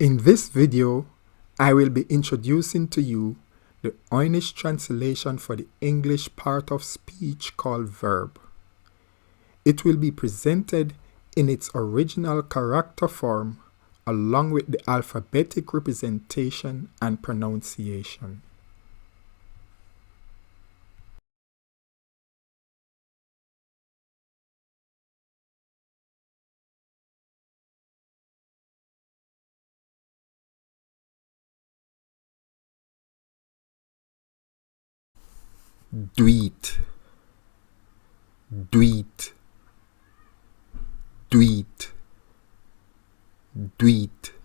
In this video, I will be introducing to you the Oy'Nissh translation for the English part of speech called verb. It will be presented in its original character form along with the alphabetic representation and pronunciation. Dweet, dweet, dweet, dweet.